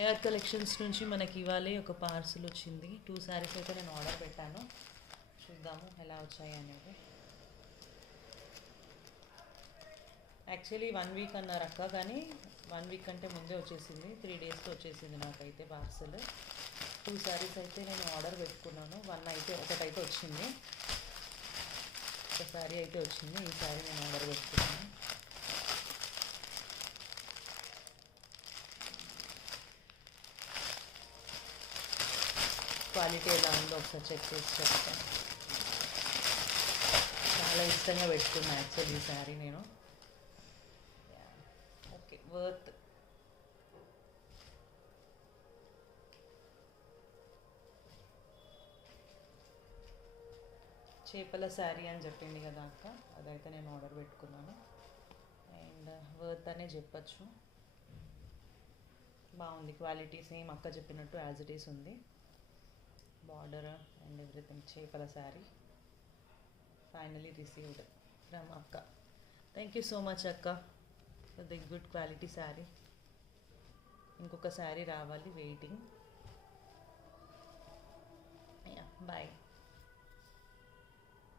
AR collections నుంచి మనకి ఇవాళ ఒక పార్సిల్ వచ్చింది. టూ శారీస్ అయితే నేను ఆర్డర్ పెట్టాను. చూద్దాము ఎలా వచ్చాయి అనేది యాక్చువల్లీ వన్ వీక్ అన్నారు అక్క కానీ వన్ వీక్ కంటే ముందే వచ్చేసింది. త్రీ డేస్తో వచ్చేసింది నాకైతే పార్సల్ టూ శారీస్ అయితే నేను ఆర్డర్ పెట్టుకున్నాను. వన్ అయితే ఒకటైతే వచ్చింది. ఒక శారీ అయితే వచ్చింది. ఈ శారీ నేను ఆర్డర్ పెట్టుకున్నాను. క్వాలిటీ ఎలా ఉందో ఒకసారి చెక్ చేసి చెప్తాను చాలా ఇష్టంగా పెట్టుకున్నా యాక్చువల్లీ ఈ శారీ నేను. ఓకే వర్త్ చేపల శారీ అని చెప్పింది కదా అక్క అదైతే నేను ఆర్డర్ పెట్టుకున్నాను. అండ్ వర్త్ uh, అనే చెప్పచ్చు. బాగుంది క్వాలిటీ సేమ్ అక్క చెప్పినట్టు యాజ్ ఇట్ ఈస్ ఉంది. బార్డర్ అండ్ ఎవ్రీథింగ్ చేపల శారీ ఫైనలీ రిసీవ్డ్ ఫ్రమ్ అక్క థ్యాంక్ యూ సో మచ్ అక్క for the good quality sari ఇంకొక శారీ రావాలి వెయిటింగ్ బాయ్